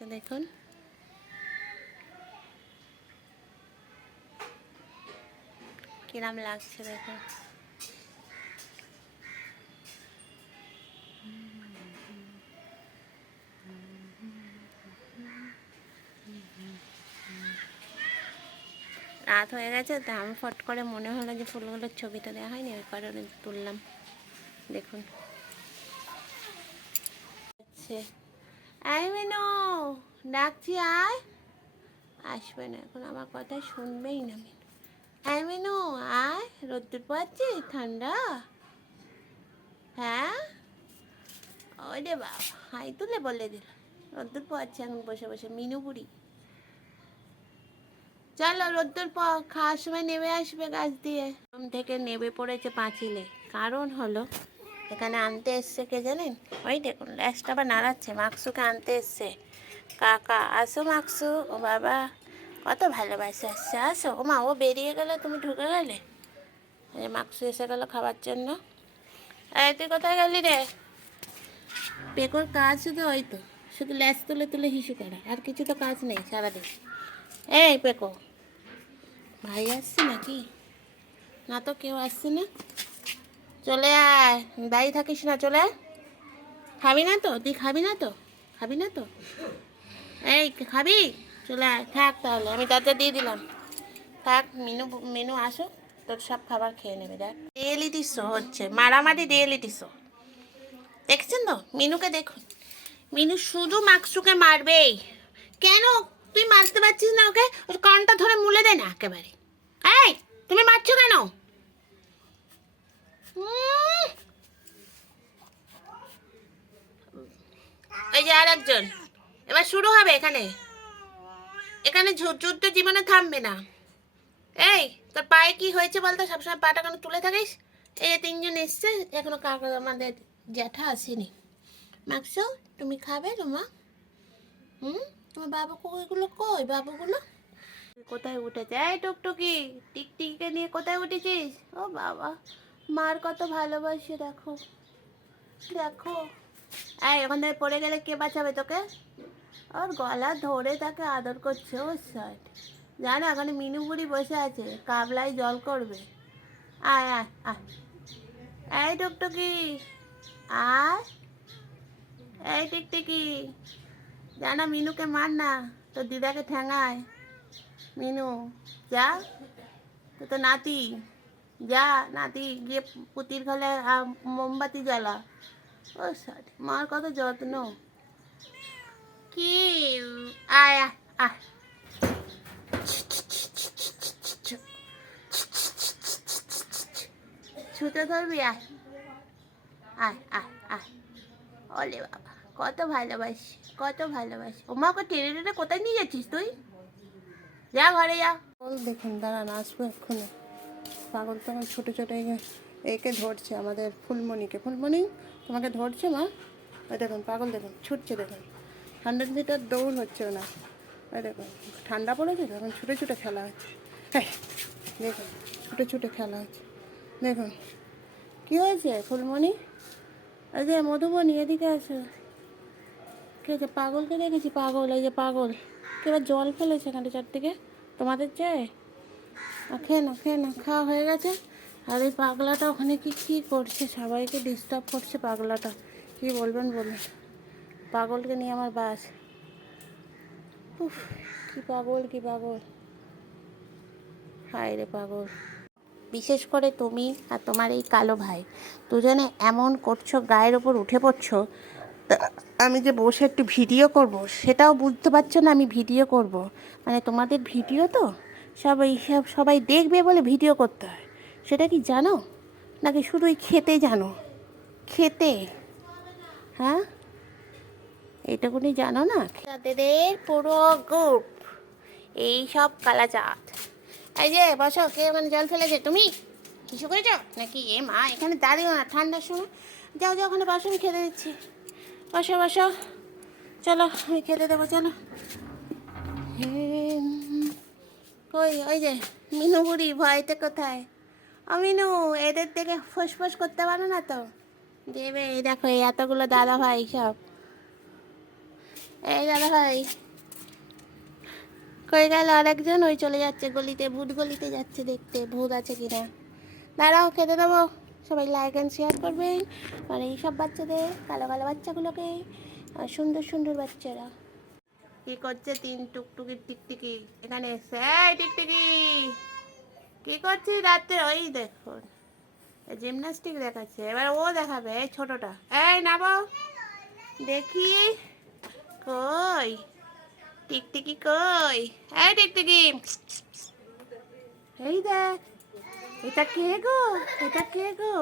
লাগছে দেখুন। কিরাম লাগছে, দেখুন। রাত হয়ে গেছে, তা আমি ফট করে মনে হলো যে ফুলগুলোর ছবিটা দেওয়া হয়নি, ওই কারণে তুললাম। দেখুন। আচ্ছা আই মেনো, ডাকছি, আয়। আসবে না, এখন আমার কথা শুনবেই না মেনু। আই মেনু, আয়, রোদ্দুর পাচ্ছি, ঠান্ডা। হ্যাঁ? ওই রে বাবা, হাই তুলে বলে দিল। রোদ্দুর পাচ্ছি, এখন বসে বসে, মিনু বুড়ি। চলো, রোদ্দুর প, খাওয়ার সময় নেমে আসবে গাছ দিয়ে। থেকে নেমে পড়েছে পাঁচিলে। কারণ হলো এখানে আনতে এসছে কে জানেন? ওই দেখুন ল্যাসটা আবার নাড়াচ্ছে, মাকসুকে আনতে এসছে। কাকা, আসো মাকসু, ও বাবা, কত ভালোবাসে, আসছে, আসো। ও মা, ও বেরিয়ে গেলে, তুমি ঢুকে গেলে? মাকসু এসে গেলো খাবার জন্য। এই, তুই কোথায় গেলি রে? পেকোর কাজ শুধু ওই তো, শুধু ল্যাস তুলে তুলে হিসু করা, আর কিছু তো কাজ নেই সারাদিন। এই পেকো ভাই আসছে নাকি? না তো কেউ আসছে না? চলে আয়। দাঁড়িয়ে থাকিস না, চলে খাবি না তো? তুই খাবি না তো? খাবি না তো? এই, খাবি? চলে আয়। থাক তাহলে, আমি তাতে দিয়ে দিলাম। থাক, মেনু মেনু আসো তোর সব খাবার খেয়ে নেবে, দেখ। রিয়েলিটি শো হচ্ছে, মারামারি রিয়েলিটি শো। দেখছেন তো? মিনুকে দেখুন। মিনু শুধু মাকসুকে মারবেই। কেন? তুই মারতে পারছিস না ওকে? ওর কানটা ধরে মুলে দে না একেবারে। এই, তুমি মারছো কেন। এই যে আর একজন এবার শুরু হবে এখানে। এখানে যুদ্ধ জীবনে থামবে না। এই, তোর পায়ে কি হয়েছে বলতো? সবসময় পাটা কেন তুলে থাকিস? এই তিনজন এসছে, এখনও কাকা আমাদের জ্যাঠা আসেনি। মাকসো তুমি খাবে রুমা? হুম? তোমার বাবা কইগুলো কই বাবুগুলো? কোথায় উঠেছে? এই টুকটুকি টিকটিকে নিয়ে কোথায় উঠেছিস? ও বাবা। মার কত ভালোবাসে, দেখো। দেখো। এই ওখান পড়ে গেলে কে বাঁচাবে তোকে? ওর গলা ধরে তাকে আদর করছে, ও সাইড জানো ওখানে মিনু বুড়ি বসে আছে, কাবলায় জল করবে। আয় আয় আয়। এই টুকটুকি, আয়। এই টিকটিকি। জানা, মিনুকে মার না, তোর দিদাকে ঠ্যাঙায়। মিনু, যা তো তো নাতি। যা নাতি, গিয়ে পুতির ঘরে মোমবাতি জ্বালা। ও সরি মার কত যত্ন। কি? আয় আয় ছুতে ধরবি, আয়। আয় আয় আয়। ওলে বাবা, কত ভালোবাসি কত ভালোবাসি। ওমা, ওকে টেনে টেনে কোথায় নিয়ে যাচ্ছিস তুই? যা, ঘরে যা। বল দেখুন, দাঁড়ান, আসব এক্ষুনি। পাগল তখন ছোটো ছোটো একে ধরছে আমাদের ফুলমণিকে। ফুলমণি, তোমাকে ধরছে মা? ওই দেখুন, পাগল দেখুন, ছুটছে দেখুন। হান্ড্রেড মিটার দৌড় হচ্ছে না ওই দেখুন, ঠান্ডা পড়েছে তো? এখন ছুটে ছুটে খেলা হচ্ছে। হ্যাঁ দেখুন, ছুটে ছুটে খেলা হচ্ছে। দেখুন, কী হয়েছে ফুলমণি? এই যে মধুবনী, এদিকে আছে কে যে পাগলকে দেখেছি, পাগল, এই যে পাগল। কে এবার জল ফেলেছে এখানে চারদিকে? তোমাদের চাই? খেয়ে না খেয়ে না খাওয়া হয়ে গেছে। আর এই পাগলাটা ওখানে কি, কী করছে? সবাইকে ডিস্টার্ব করছে পাগলাটা। কি বলবেন বলুন? পাগলকে নিয়ে আমার বাস। উফ, কি পাগল কি পাগল। হায় রে পাগল। বিশেষ করে তুমি আর তোমার এই কালো ভাই। দুজনে এমন করছ, গায়ের ওপর উঠে পড়ছো, আমি যে বসে একটু ভিডিও করব, সেটাও বুঝতে পারছ না আমি ভিডিও করব। মানে তোমাদের ভিডিও তো? সবাই সব সবাই দেখবে বলে ভিডিও করতে হয়। সেটা কি জানো? নাকি শুধুই খেতে জানো? খেতে। হ্যাঁ? এইটুকুনি জানো না? তাদের পুরো গ্রুপ এই সব কালাচাঁদ এই যে, বসো, কে মানে জল ফেলেছে? তুমি? কিছু করেছ? নাকি এ মা, এখানে দাঁড়িয়েও না ঠান্ডার সময়। যাও যাও, ওখানে বসো আমি খেতে দিচ্ছি। বসো বসো। চলো, আমি খেতে দেবো, চলো। কই ওই যে মিনু বুড়ি ভয়তে কোথায়? ও মিনু, এদের থেকে ফোসফোস করতে পারো না তো? দেবে, এই দেখো, এই এতগুলো দাদা ভাই সব। এই দাদা ভাই। কই গেল আরেকজন? ওই চলে যাচ্ছে গলিতে, ভূত গলিতে যাচ্ছে দেখতে। ভূত আছে কিনা? দাঁড়াও, খেতে দেবো। সবাই লাইক অ্যান্ড শেয়ার করবেন। আর এইসব বাচ্চাদের, কালো কালো বাচ্চাগুলোকে সুন্দর সুন্দর বাচ্চারা। কি করছে? তিন টুকটুকির টিকটিকি। এখানে এসে টিকটিকি! কি করছিস রাত্রে? ওই দেখুন জিমনাস্টিক দেখাচ্ছে। এবার ও দেখাবে, এই ছোটটা। এই নাবো। দেখি। কই? টিকটিকি কই? এই টিকটিকি! এই দেখ। এটা কে গো? এটা কে গো?